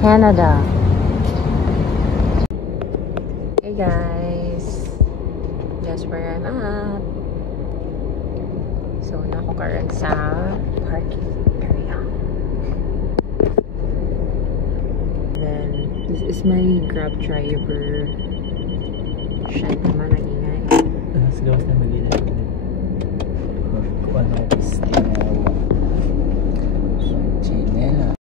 Canada. Hey guys, guess where I'm at. So nako karon sa parking area. Then this is my Grab driver. Siya naman ang ingay. Sa gawas na Manila. Kuha na ako Chinela.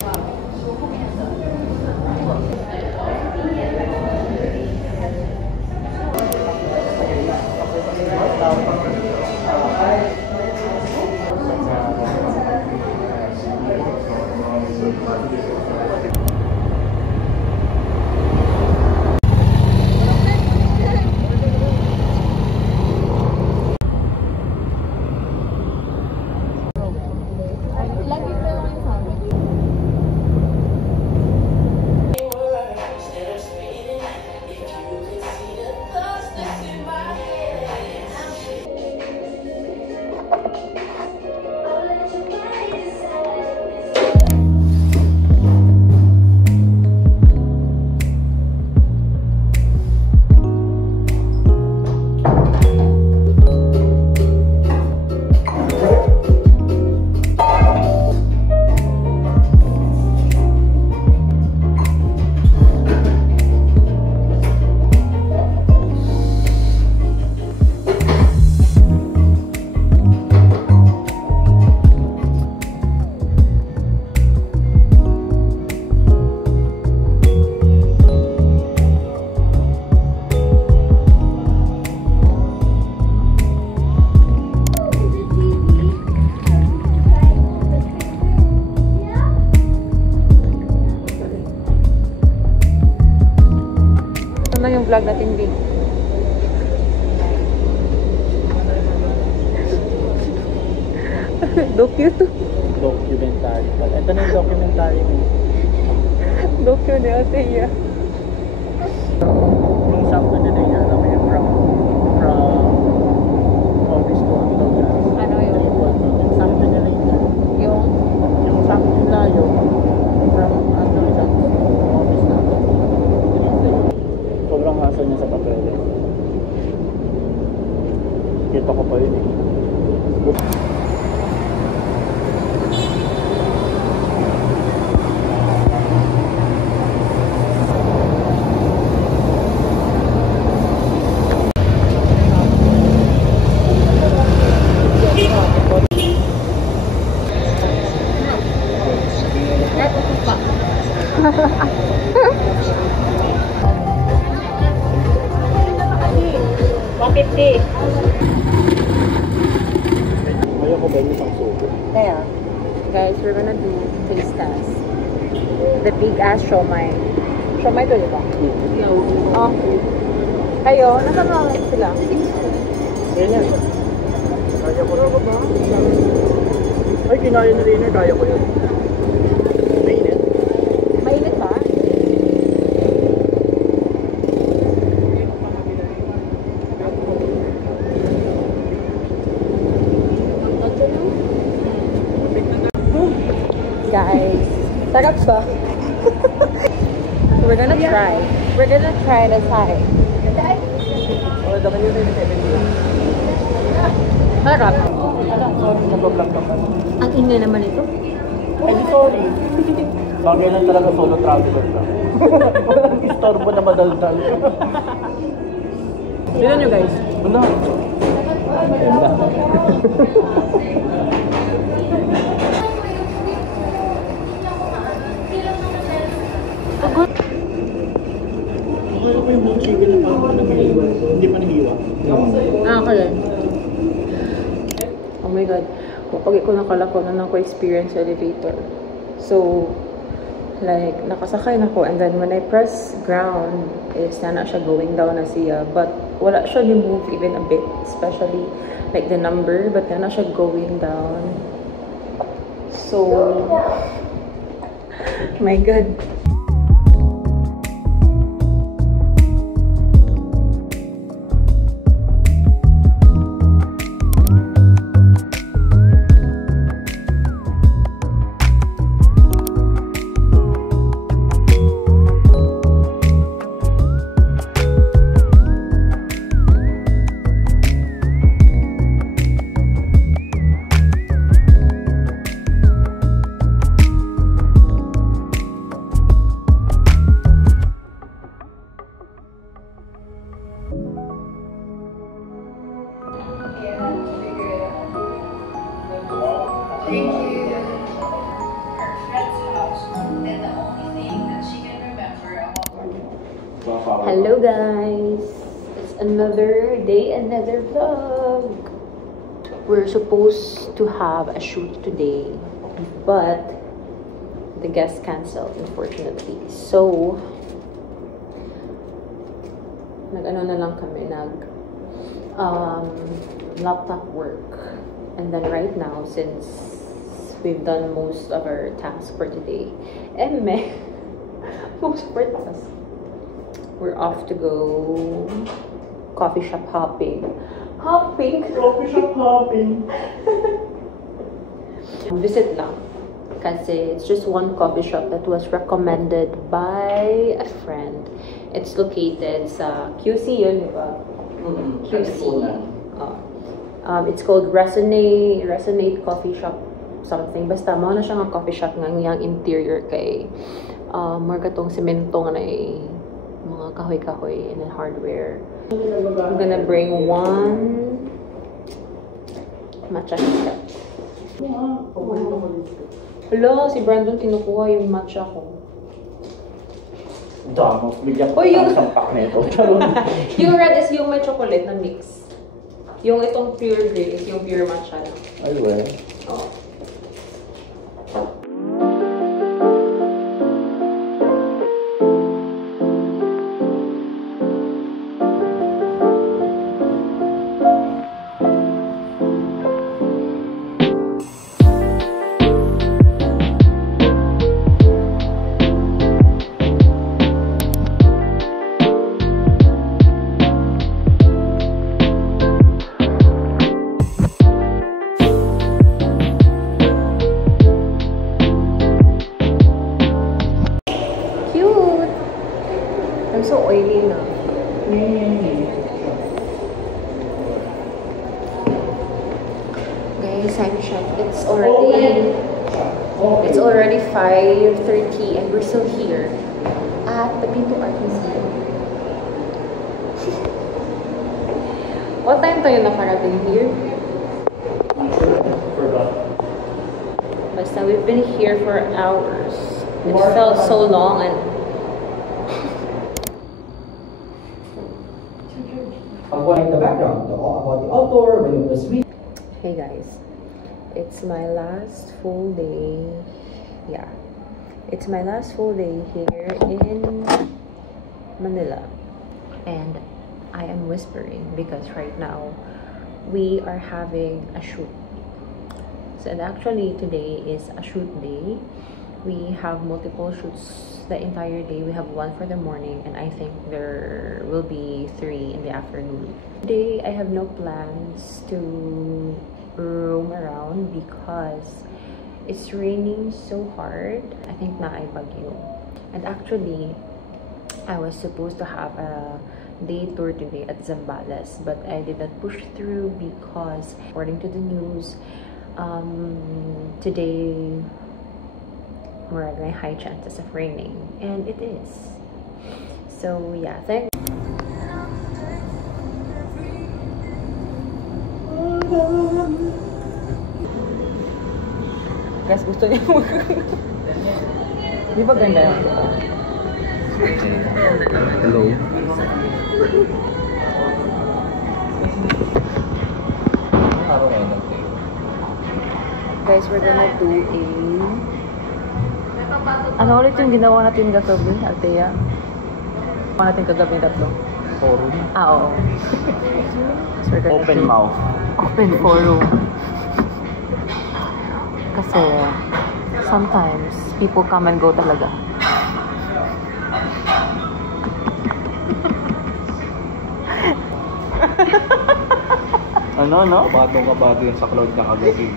Ano yung vlog natin, Big? Documentary pala. Ito na yung documentary mo. Docu ni Ateya. Yung sample nila yung alam mo yung from office to ang daw yan. Ano yun? Yung sample nila Yung? yung sample nila yung from ano isang office na to. Sobrang hassle niya sa papel. Kita ko pa yun eh. Ayoko ba yung isang suko? Kaya, guys, we're gonna do taste test. The big ass siomai. Siomai to, diba? Oh. Kayo, nasa mga sila? Yan yan. Kaya ko rin. Ay, kinaya na rin. Kaya ko yun. Mainit. Mainit ba? Guys, sarap ba? We're gonna try. We're gonna try the Thai. Oh, dapat yun yung 70. Sarap. Nag-vlog ka pa. Ang ingay naman ito. Ay, sorry. Bagay lang talaga solo traveler ka. Walang istorbo na madaldal. Tignan nyo, guys. Wala. Ganda. Ano ko yung buong chicken na parang nahiwa? Hindi pa nahiwa? Ako rin. Oh my god. Kapag ko nakalako na ko experience elevator. So, like, nakasakay na ko and then when I press ground, is na siya going down na siya. But wala siya ni-move even a bit. Especially, like, the number. But na siya going down. So, my god. Hello guys! It's another day, another vlog. We're supposed to have a shoot today, but the guest canceled, unfortunately. So, nag-ano na lang kami, laptop work. And then right now, since we've done most of our tasks for today, most of our tasks, we're off to go coffee shop hopping. Coffee shop hopping. Visit lang. Kasi it's just one coffee shop that was recommended by a friend. It's located sa QC yun, di ba? QC. It's called Resonate Coffee Shop something. Basta, mo na siya nga coffee shop nga yung interior kay margatong semento nga na mga kahoy-kahoy and then hardware. I'm gonna bring one matcha shot. Hello, si Brandon kinukuha yung matcha ko. Damo, bigyan ko yung sampak nito. Yung red is yung may chocolate na mix. Yung itong pure green is yung pure matcha lang. Ay, well. Oh. I'm so oily na. Guys, I'm checked. It's already 5:30 and we're still here at the Pinto Art Museum. What time tayo nakarating here? Basta we've been here for hours. It felt so long and avoid the background, about the outdoor, when it was sweet. Hey guys, it's my last full day. Yeah, it's my last full day here in Manila, and I am whispering because right now we are having a shoot. So and actually today is a shoot day. We have multiple shoots the entire day. We have one for the morning and I think there will be 3 in the afternoon. Today I have no plans to roam around because it's raining so hard. I think na ay bagyo. And actually I was supposed to have a day tour today at Zambales, but I did not push through because according to the news, today we're having high chances of raining, and it is. So yeah, thank. Guys, gusto niyo mo? Di ba ganda yung ito? Hello. Guys, we're gonna do a... Ano ulit yung ginawa natin kagabi, Althea? Ginawa natin kagabi tatlo? Forum. Oo. So Open mouth. Open forum. Kasi sometimes people come and go talaga. Ano, no? Kabado yun sa cloud na kagabi.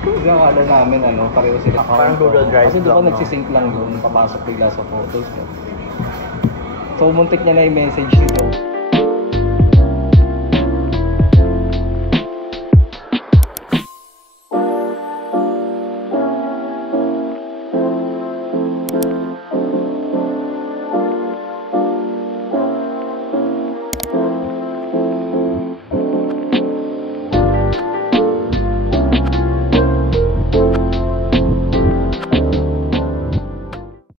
Kasi akala namin, pareho sila. Parang Google Drive. Kasi doon nagsisync lang doon, papasok bigla sa photos. So, muntik niya na i-message dito.